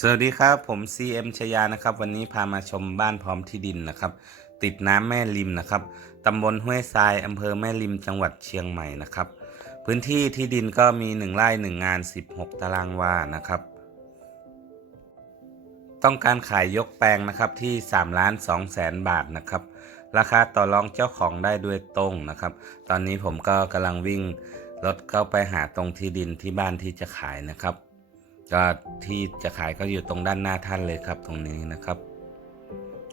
สวัสดีครับ ผม CM ชยานะครับ วันนี้พามาชมบ้านพร้อมที่ดินนะครับ ติดน้ำแม่ริมนะครับตำบลห้วยทรายอำเภอแม่ริมจังหวัดเชียงใหม่นะครับ พื้นที่ที่ดินก็มี 1ไร่1งาน 16 ตารางวานะครับ ต้องการขายยกแปลงนะครับที่3ล้าน2แสนบาทนะครับ ราคาต่อรองเจ้าของได้ด้วยตรงนะครับ ตอนนี้ผมก็กำลังวิ่งรถเข้าไปหาตรงที่ดินที่บ้านที่จะขายนะครับ ก็ที่จะขายก็อยู่ตรงด้านหน้าท่านเลยครับตรงนี้นะครับ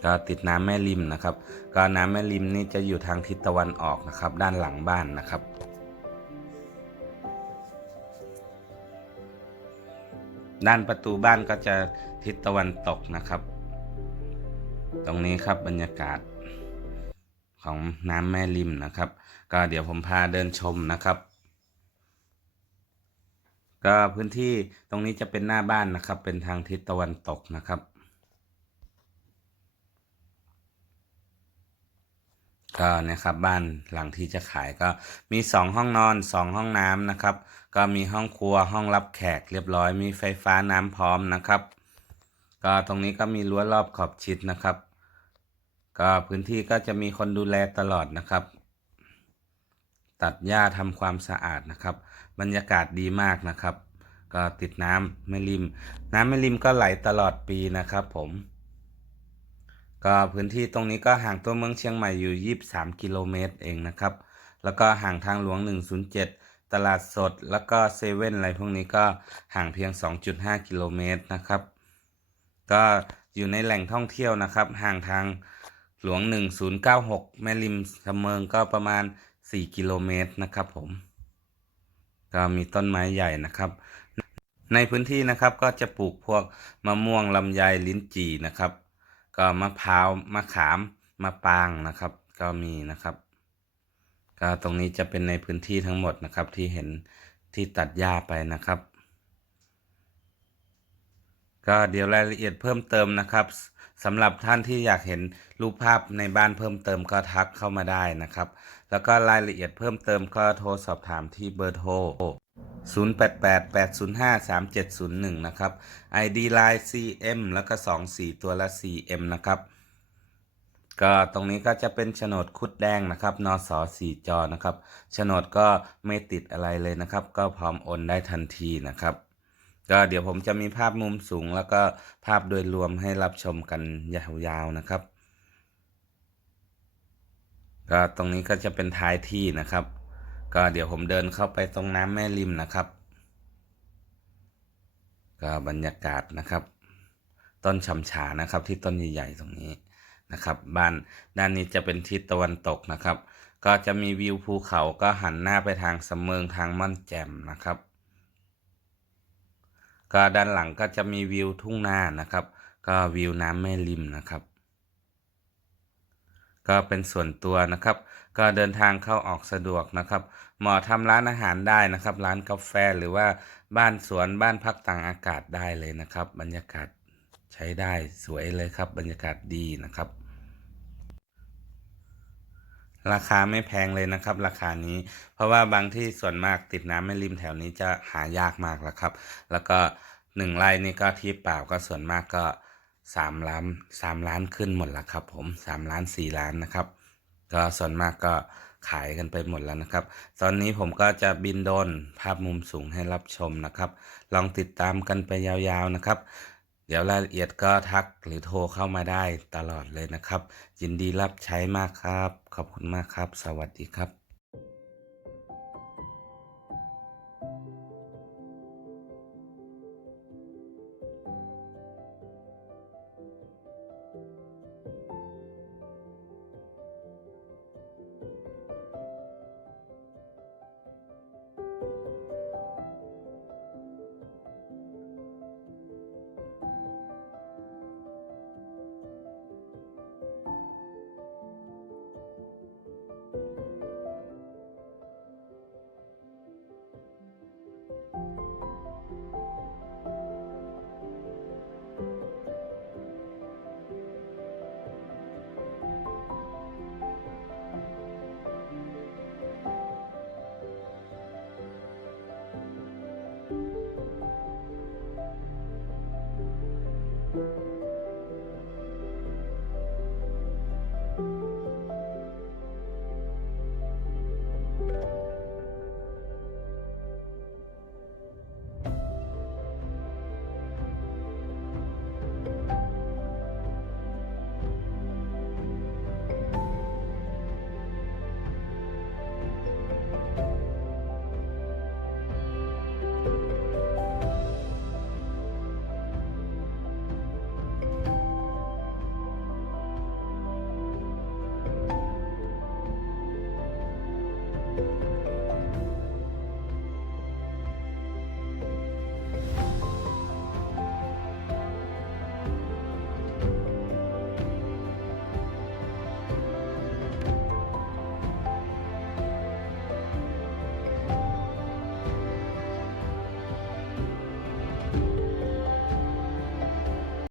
ก็ติดน้ำแม่ริมนะครับ ก็น้ำแม่ริมนี่จะอยู่ทางทิศตะวันออกนะครับ ด้านหลังบ้านนะครับด้านประตูบ้านก็จะทิศตะวันตกนะครับ ตรงนี้ครับบรรยากาศของน้ำแม่ริมนะครับ ก็เดี๋ยวผมพาเดินชมนะครับ ก็พื้นที่ตรงนี้จะเป็นหน้าบ้านนะครับ เป็นทางทิศตะวันตกนะครับ ก็นะครับบ้านหลังที่จะขายก็มีสองห้องนอนสองห้องน้ำนะครับ ก็มีห้องครัวห้องรับแขกเรียบร้อย มีไฟฟ้าน้ำพร้อมนะครับ ก็ตรงนี้ก็มีรั้วรอบขอบชิดนะครับ ก็พื้นที่ก็จะมีคนดูแลตลอดนะครับ ตัดหญ้าทำความสะอาดนะครับ บรรยากาศดีมากนะครับ ก็ติดน้ำไม่ริม น้ำไม่ริมก็ไหลตลอดปีนะครับผม ก็พื้นที่ตรงนี้ก็ห่างตัวเมืองเชียงใหม่อยู่ 23 กิโลเมตรเองนะครับ แล้วก็ห่างทางหลวง 107 ตลาดสดแล้วก็เซเว่นอะไรพวกนี้ก็ห่างเพียง 2.5 กิโลเมตรนะครับ ก็อยู่ในแหล่งท่องเที่ยวนะครับ ห่างทางหลวง 1096 แม่ริมสำเมิงก็ประมาณ 4 กิโลเมตรนะครับผม ก็มีต้นไม้ใหญ่นะครับ ในพื้นที่นะครับก็จะปลูกพวกมะม่วงลำไยลิ้นจี่นะครับ ก็มะพร้าวมะขามมะปางนะครับ ก็มีนะครับก็ตรงนี้จะเป็นในพื้นที่ทั้งหมดนะครับที่เห็นที่ตัดหญ้าไปนะครับ ก็เดี๋ยวรายละเอียดเพิ่มเติมนะครับสำหรับท่านที่อยากเห็นรูปภาพในบ้านเพิ่มเติมก็ทักเข้ามาได้นะครับ แล้วก็รายละเอียดเพิ่มเติมก็โทรสอบถามที่เบอร์โทร 0888053701 นะครับ ID Line CM แล้วก็ 24 ตัวละ CM นะครับ ก็ตรงนี้ก็จะเป็นโฉนดคุดแดงนะครับนสสี่จอนะครับโฉนดก็ไม่ติดอะไรเลยนะครับ ก็พร้อมโอนได้ทันทีนะครับ ก็เดี๋ยวผมจะมีภาพมุมสูง แล้วก็ภาพโดยรวมให้รับชมกันยาวๆนะครับ ก็ตรงนี้ก็จะเป็นท้ายที่นะครับ ก็เดี๋ยวผมเดินเข้าไปตรงน้ำแม่ริมนะครับ ก็บรรยากาศนะครับ ต้นชำฉานะครับที่ต้นใหญ่ๆตรงนี้นะครับ บ้านด้านนี้จะเป็นทิศตะวันตกนะครับ ก็จะมีวิวภูเขาก็หันหน้าไปทางสำเมิงทางม่อนแจ่มนะครับ ก็ด้านหลังก็จะมีวิวทุ่งนานะครับ ก็วิวน้ำแม่ริมนะครับ ก็เป็นส่วนตัวนะครับ ก็เดินทางเข้าออกสะดวกนะครับเหมาะทำร้านอาหารได้นะครับ ร้านกาแฟหรือว่าบ้านสวนบ้านพักต่างอากาศได้เลยนะครับ บรรยากาศใช้ได้สวยเลยครับ บรรยากาศดีนะครับ ราคาไม่แพงเลยนะครับ ราคานี้ เพราะว่าบางที่ส่วนมากติดน้ำไม่ริมแถวนี้จะหายากมากแล้วครับ แล้วก็หนึ่งไร่นี่ก็ที่เปล่าก็ส่วนมากก็สามล้านสามล้านขึ้นหมดแล้วครับ ผมสามล้านสี่ล้านนะครับ ก็ส่วนมากก็ขายกันไปหมดแล้วนะครับ ตอนนี้ผมก็จะบินโดนภาพมุมสูงให้รับชมนะครับ ลองติดตามกันไปยาวๆนะครับ เดี๋ยวรายละเอียดก็ทักหรือโทรเข้ามาได้ตลอดเลยนะครับ ยินดีรับใช้มากครับ ขอบคุณมากครับ สวัสดีครับ